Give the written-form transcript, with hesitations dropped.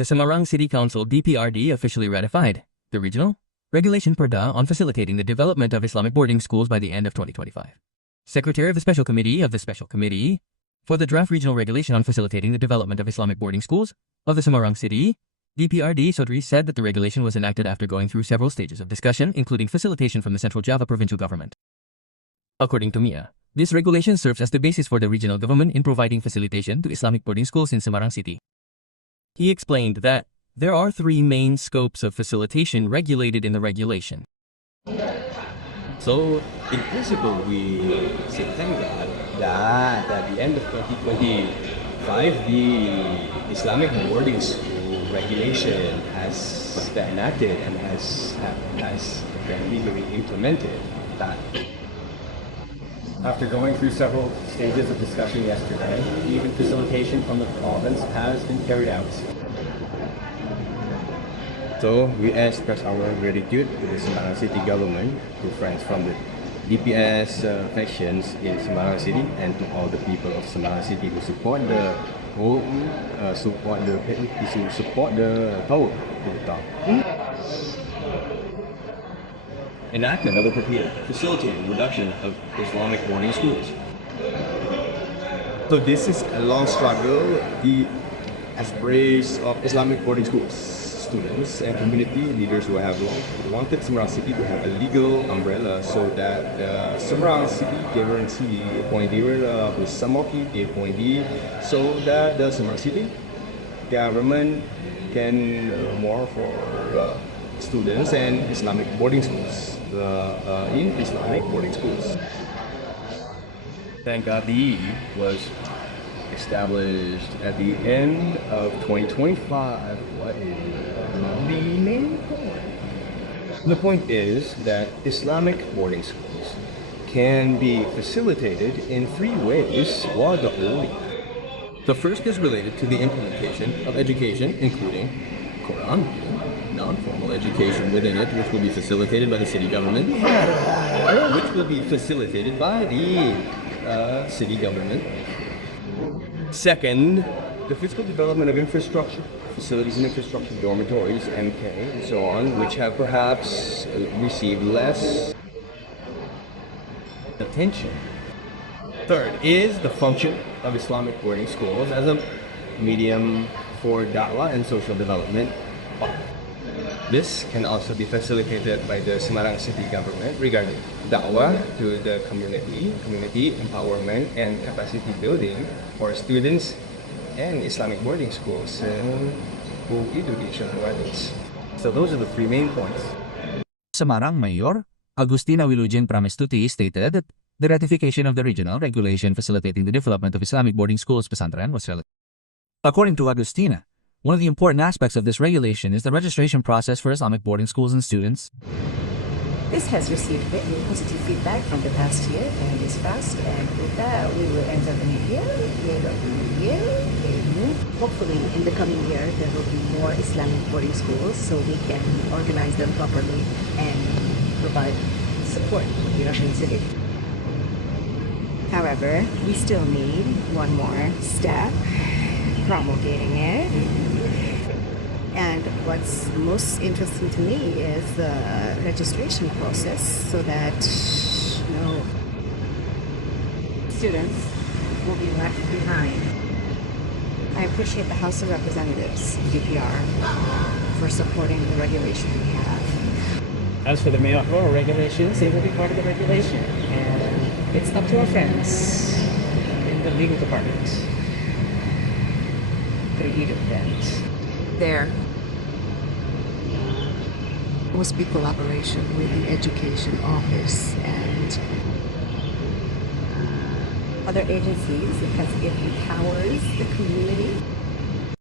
The Semarang City Council DPRD officially ratified the regional regulation Perda on facilitating the development of Islamic boarding schools by the end of 2025. Secretary of the Special Committee for the draft regional regulation on facilitating the development of Islamic boarding schools of the Semarang City DPRD, Sodri, said that the regulation was enacted after going through several stages of discussion, including facilitation from the Central Java provincial government. According to Mia, this regulation serves as the basis for the regional government in providing facilitation to Islamic boarding schools in Semarang City. He explained that there are three main scopes of facilitation regulated in the regulation. So, in principle, we say thank God that at the end of 2025, the Islamic boarding school regulation has been enacted and has been legally implemented. That after going through several stages of discussion yesterday, even facilitation from the province has been carried out. So we express our gratitude to the Semarang City government, to friends from the DPS factions in Semarang City, and to all the people of Semarang City who support the enactment of the Perda facilitating reduction of Islamic boarding schools. So this is a long struggle, the aspirations of Islamic boarding schools. Students and community leaders who have wanted Semarang City to have a legal umbrella so that Semarang City guarantee appointee bersama the appointee so that the Semarang City government can more for students and Islamic boarding schools in Islamic boarding schools. Thank God the was established at the end of 2025. What is the main point? The point is that Islamic boarding schools can be facilitated in three ways. The first is related to the implementation of education, including Quran, non-formal education within it, which will be facilitated by the city government, which will be facilitated by the city government. Second, the physical development of infrastructure, facilities and infrastructure, dormitories, MK, and so on, which have perhaps received less attention. Third is the function of Islamic boarding schools as a medium for da'wah and social development. This can also be facilitated by the Semarang City government regarding da'wah to the community empowerment and capacity building for students and Islamic boarding schools and education weddings. So those are the three main points. Semarang Mayor Agustina Wilujin Pramestuti stated that the ratification of the regional regulation facilitating the development of Islamic boarding schools Pesantren was relative. According to Agustina, one of the important aspects of this regulation is the registration process for Islamic boarding schools and students. This has received very positive feedback from the past year and is fast, and with that we will enter the new year, hopefully in the coming year there will be more Islamic boarding schools so we can organize them properly and provide support to the Russian city. However, we still need one more step, promulgating it. And what's most interesting to me is the registration process so that students will be left behind. I appreciate the House of Representatives, DPR, for supporting the regulation we have. As for the mayoral regulations, they will be part of the regulation. And it's up to our friends in the legal department to read that. There must be collaboration with the Education Office and other agencies because it empowers the community